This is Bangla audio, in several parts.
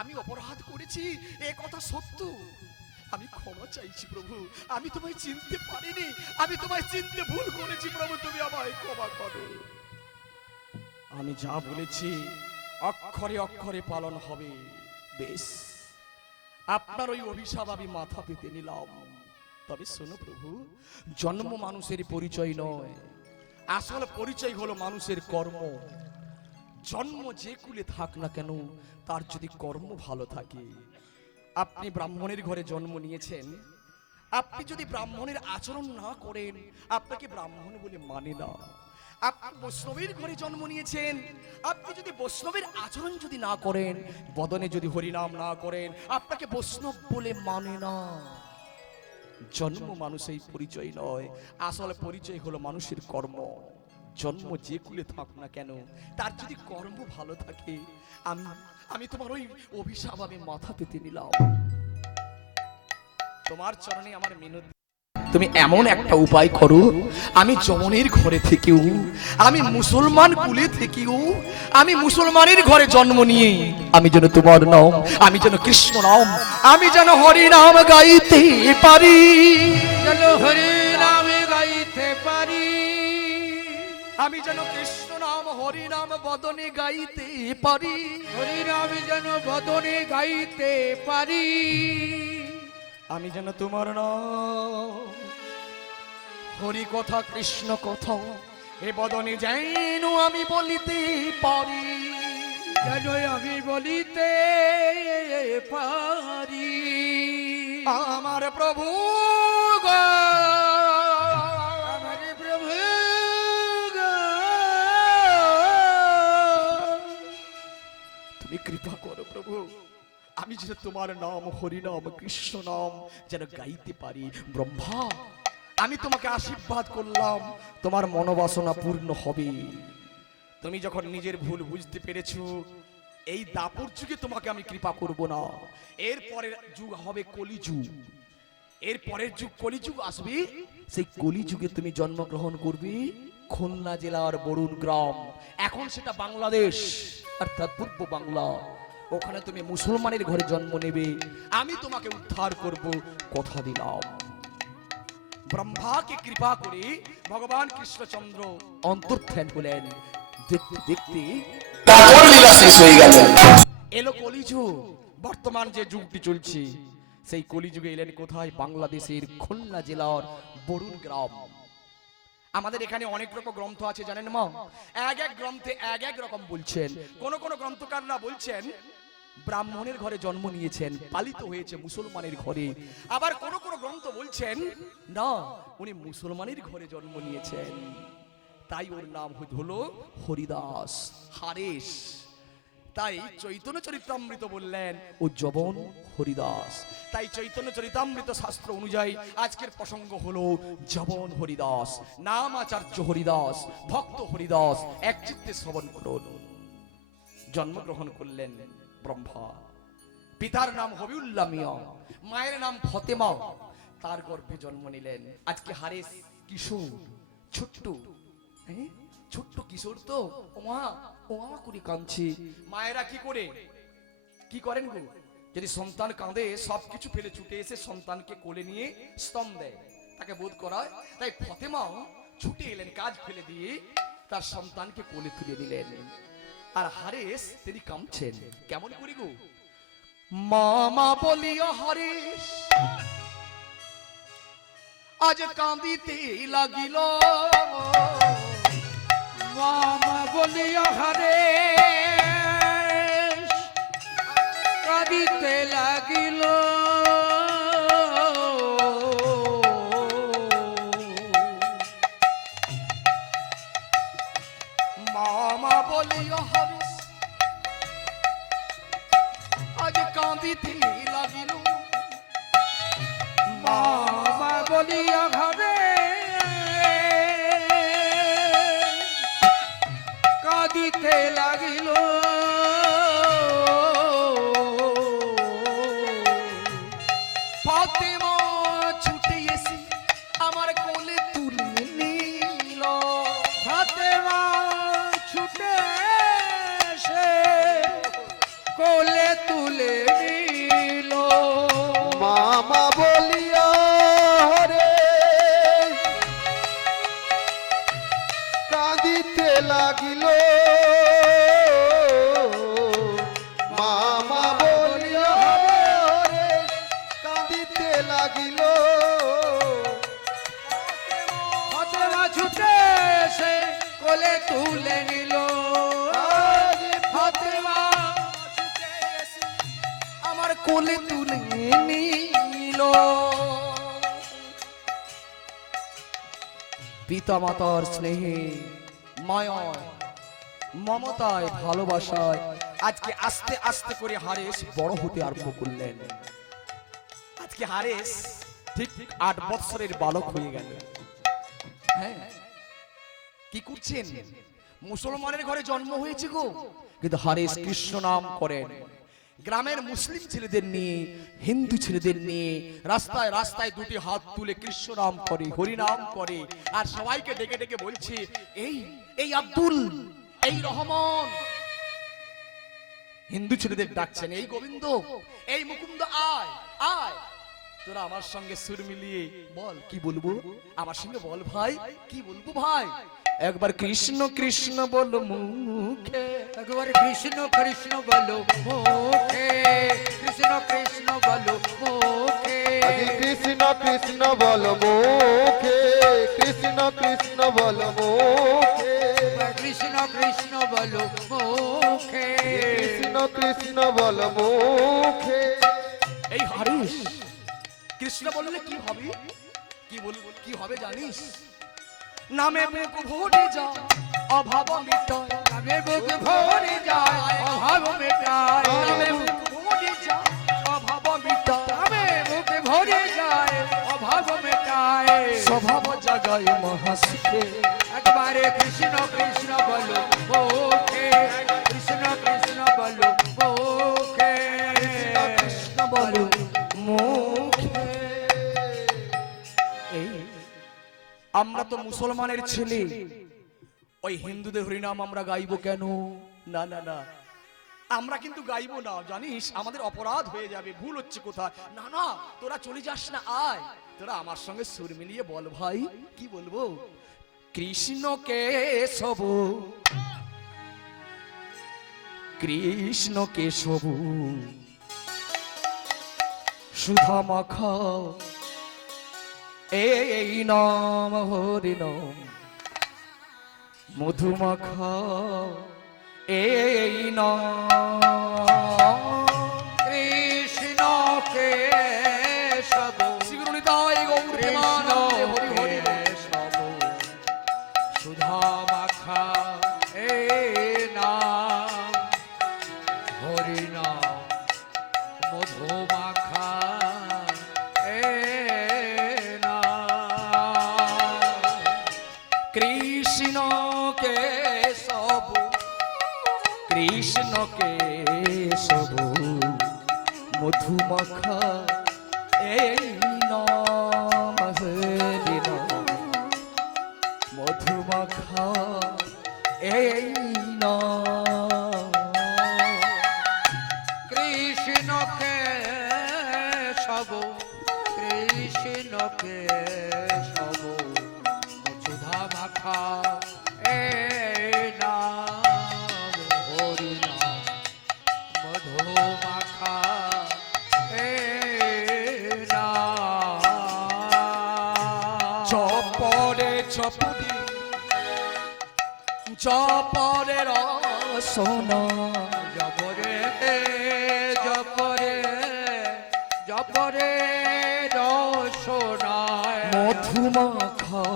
আমি অপরাধ করেছি, এ কথা সত্য। আমি ক্ষমা চাইছি প্রভু, আমি তোমায় চিনতে পারিনি, আমি তোমায় চিনতে ভুল করেছি প্রভু, তুমি আমায় ক্ষমা করো। আমি যা বলেছি অক্ষরে অক্ষরে পালন হবে। বেশ, আপনার ওই অভিশাপ আমি মাথা পেতে নিলাম। তবে শোনো প্রভু, জন্ম মানুষের পরিচয় নয়, আসল পরিচয় হলো মানুষের কর্ম। জন্ম যে কুলে থাক না কেন, তার যদি কর্ম ভালো থাকে। আপনি ব্রাহ্মণের ঘরে জন্ম নিয়েছেন, আপনি যদি ব্রাহ্মণের আচরণ না করেন, আপনাকে ব্রাহ্মণ বলে মানে না। আপনি বৈষ্ণবের ঘরে জন্ম নিয়েছেন, আপনি যদি বৈষ্ণবের আচরণ যদি না করেন, বদনে যদি হরিনাম না করেন, আপনাকে বৈষ্ণব বলে মানে না। জন্ম মানুষের পরিচয় নয়, আসল পরিচয় হলো মানুষের কর্ম। জন্ম যে কুলে থাক না কেন, তার যদি কর্ম ভালো থাকে, আমি তোমার ওই অভিশাপ আমি মাথা পেতে নিলাম। তোমার চরণে আমার মিনতি, তুমি এমন একটা উপায় করো, আমি যমনের ঘরে থেকেও, আমি মুসলমান কুলে থেকেও, আমি মুসলমানের ঘরে জন্ম নিয়ে আমি যেন তোমার নাম, আমি যেন কৃষ্ণ নাম, আমি যেন হরি নাম গাইতে পারি, যেন হরি নাম গাইতে পারি, আমি যেন কৃষ্ণ নাম হরি নাম বদনে গাইতে পারি, হরি নাম যেন বদনে গাইতে পারি, আমি যেন তোমার নাম হরি কথা কৃষ্ণ কথা এ বদনে যেন আমি বলিতে পারি, যেন আমি বলিতে পারি। আমার প্রভু গো, আমার প্রভু গো, তুমি কৃপা করো প্রভু, আমি যেন তোমার নাম হরি নাম কৃষ্ণ নাম যেন গাইতে পারি। ব্রহ্মা, আমি তোমাকে আশীর্বাদ করলাম, তোমার মনোবাসনা পূর্ণ হবে। তুমি যখন নিজের ভুল বুঝতে পেরেছো, এই দাপর যুগে তোমাকে আমি কৃপা করব না। এর পরের যুগ হবে কলিযুগ, এর পরের যুগ কলিযুগ আসবে। সেই কলিযুগে তুমি জন্মগ্রহণ করবে খুলনা জেলার বরুণ গ্রাম, এখন সেটা বাংলাদেশ অর্থাৎ পূর্ব বাংলা। ওখানে তুমি মুসলমানের ঘরে জন্ম নেবে, আমি তোমাকে উদ্ধার করব, কথা দিলাম। ব্রহ্মাকে কৃপা করে ভগবান কৃষ্ণচন্দ্র অন্তর্ধান হলেন। দেখতে দেখতে তারপর লীলা শেষ হয়ে গেল। এলো কলিযুগ। বর্তমান যে যুগটি চলছে, সেই কলিযুগে এলেন কোথায়? বাংলাদেশের খুলনা জেলার বরুণ গ্রাম। আমাদের এখানে অনেক রকম গ্রন্থ আছে জানেন মা, এক এক গ্রন্থে এক এক রকম বলছেন। কোন কোন গ্রন্থকাররা বলছেন ব্রাহ্মণের ঘরে জন্ম নিয়েছেন, পালিত হয়েছে মুসলমানের ঘরে। আবার কোন কোন গ্রন্থ বলছেন না, উনি মুসলমানের ঘরে জন্ম নিয়েছেন, তাই ওর নাম হলো হরিদাস, হারেশ। তাই চৈতন্য চরিতামৃত বললেন ও যবন হরিদাস। তাই চৈতন্য চরিতামৃত শাস্ত্র অনুযায়ী আজকের প্রসঙ্গ হলো যবন হরিদাস, নাম আচার্য হরিদাস, ভক্ত হরিদাস, এক চিত্তে শ্রবণ করুন। জন্মগ্রহণ করলেন ব্রহ্মা, পিতার নাম হবিউল্লাহ মিয়া, মায়ের নাম ফতেমা, তার গর্ভে জন্ম নিলেন। আজকে হারেস কিশোর, ছোট্ট ছোট্ট কিশোর, তো ওমা ওমা করে কাঁদছে। মায়েরা কি করেন গো, যদি সন্তান কাঁদে সবকিছু ফেলে ছুটে এসে সন্তানকে কোলে নিয়ে স্তম দেয়, তাকে বোধ করায়। তাই ফতেমাও ছুটে এলেন কাজ ফেলে দিয়ে, তার সন্তানকে কোলে তুলে নিলেন। আর হারেস তিনি কাঁদছেন, কেমন করি গো, মামা বলিও হরেশ আজ কাঁদিতে লাগিল, মামা বলিয়া হারে কাঁদিতে লাগিল, মামা বলিও হরেশ আজ কাঁদিতে লাগিল, মামা বলিয়া হারে কাঁদিতে লাগিল, ফতেমা ছুটে এসে আমার কোলে তুলে নিল, ফতেমা ছুটে এসে কোলে তুলে নিল। মামা বলিয়া হরে কাঁদিতে লাগিল, মামা বলিয়া হরে কাঁদিতে লাগিল। ফাতেমা ছুটে এসে কোলে তুলে নিল। ফাতেমা ছুটে এসে আমার কোলে তুলে নিল। পিতা মাতার স্নেহে, মায়ায়, মমতায়, ভালোবাসায় আজকে আস্তে আস্তে করে হারেস বড় হতে আরম্ভ করলেন। আজকে হারেস ঠিক 8 বৎসরের বালক হয়ে গেল। হ্যাঁ, কি করছেন? মুসলমানের ঘরে জন্ম হয়েছে গো, কিন্তু হারেস কৃষ্ণ নাম করেন। গ্রামের মুসলিম ছেলেদের নিয়ে, হিন্দু ছেলেদের নিয়ে রাস্তায় রাস্তায় দুটি হাত তুলে কৃষ্ণ নাম করে, হরি নাম করে, আর সবাইকে ডেকে ডেকে বলছে, এই এই আব্দুল, এই রহমান। হিন্দু ছেলেদের ডাকছেন, এই গোবিন্দ, এই মুকুন্দ, আয় আয়, তোরা আমার সঙ্গে সুর মিলিয়ে বল কি বলবো, আমার সঙ্গে বল ভাই, কি বলবো ভাই। একবার কৃষ্ণ কৃষ্ণ বল মুখে, একবার কৃষ্ণ কৃষ্ণ বলো মুখে, কৃষ্ণ কৃষ্ণ বলো মুখে। আজ কৃষ্ণ কৃষ্ণ বল মুখে, কৃষ্ণ কৃষ্ণ বল মুখে, কৃষ্ণ কৃষ্ণ বলো মুখে। কৃষ্ণ কৃষ্ণ বল মুখে। এই হারিস কৃষ্ণ বললে কি হবে, কি বলবো, কি হবে জানিস? নামে বুক ভরে যায় অভাব মিটায়, নামে বুক ভরে যায় অভাব মেটায়। নামে বুক ভরে যায় অভাব মিটায়, নামে বুক ভরে যায় অভাব মেটায়। স্বভাব জাগায় মহাসুখে। একবারে কৃষ্ণ কৃষ্ণ বলো মুখে, কৃষ্ণ কৃষ্ণ বলো মুখে। কৃষ্ণ বলো মুখে। এই আমরা তো মুসলমানের ছেলে, ওই হিন্দুদের হরিনাম আমরা গাইবো কেন? না না না, আমরা কিন্তু গাইবো না, জানিস আমাদের অপরাধ হয়ে যাবে, ভুল হচ্ছে কোথায়। না না, তোরা চলে যাস না, আয়, তোরা আমার সঙ্গে সুর মিলিয়ে বল ভাই, কি বলবো। কৃষ্ণ কেশব, কৃষ্ণ কেশব, সুধা মাখা এই নাম হরি নাম, মধুমাখা এই নাম। কৃষ্ণ কেশব, শ্রীগুরুনিতাই গৌর প্রেমানন্দে হরি হরি বল। কেশব, সুধা মাখা এ নাম, হরি নাম, মধু মাখা এ নাম। কৃষ্ণ কেশব, কৃষ্ণ কেশব, মধুমাখা এই নাম হরি নাম, মধুমাখা এই নাম। কৃষ্ণ কেশব, কৃষ্ণ কেশব, সুধা মাখা এ নাম, হরি নাম, মধু মাখা এ নাম। চপরে চপুরি, চপরে রসনা, জপরে জপরে জপরে রসনায়, মধুমাখা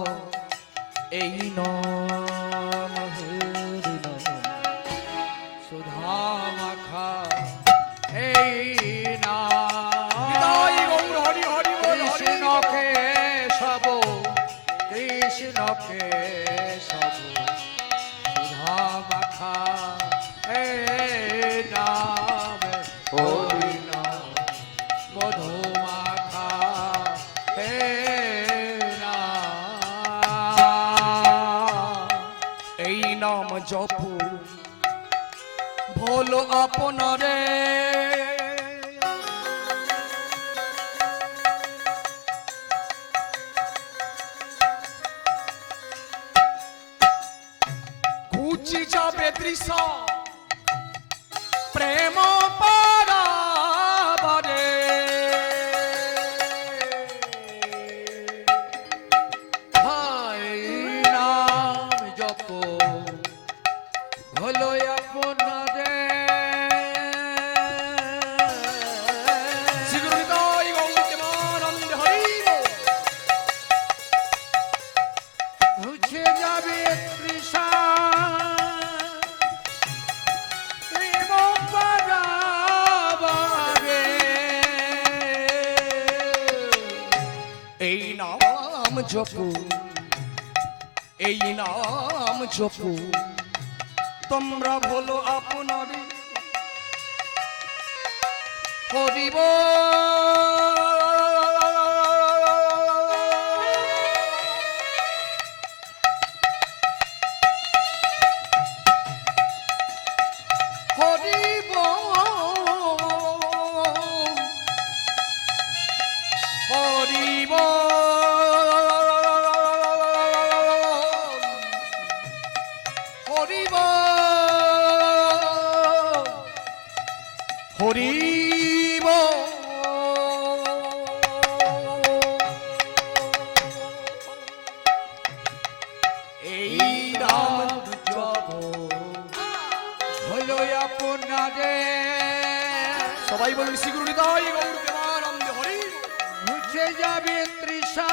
এই নাম হরি নাম, সুধা মাখা এই নিতাই নাম। গৌর হরি হরি বল, হরি কৃষ্ণ কেশব, কৃষ্ণ কেশব, সুধা মাখা এই নাম, হরি নাম, মধু মাখা এই নাম। এই নাম জপ ভোলো আপনারে। তৃষা প্রেম পারাবারে হায় নাম জপ হলো আপনাদের শ্রীগুরুহৃদয় গৌরকে মানন্দ হরি বল। মুছে যাবে তৃষা প্রেম পারাবারে এই নাম জপু এই নাম জপু তোমরা বলো আপনারে হরিব হরিব হরিব হরিব হরিব এই নাম জপ হলো আপনাদের সবাই বলুন শ্রী গুরু হৃদয় গৌর প্রেমানন্দ হরি মুছে যাবে তৃষা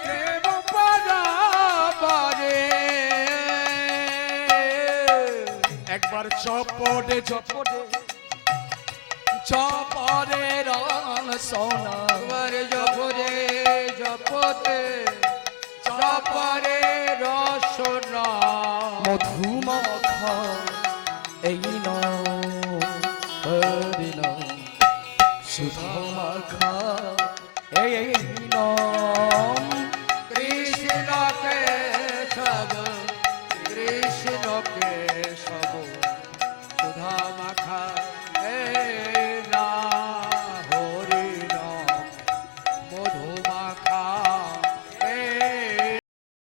প্রেম পারাবারে একবার চপড়ে চপড়ে চপড়ে রান সোনা তোমার জপরে জপতে জপরে রসনা মধুমাখা এই নাম হরি নাম সুধামাখা এই নাম কৃষ্ণ কেশব কৃষ্ণ কেশব সুধাম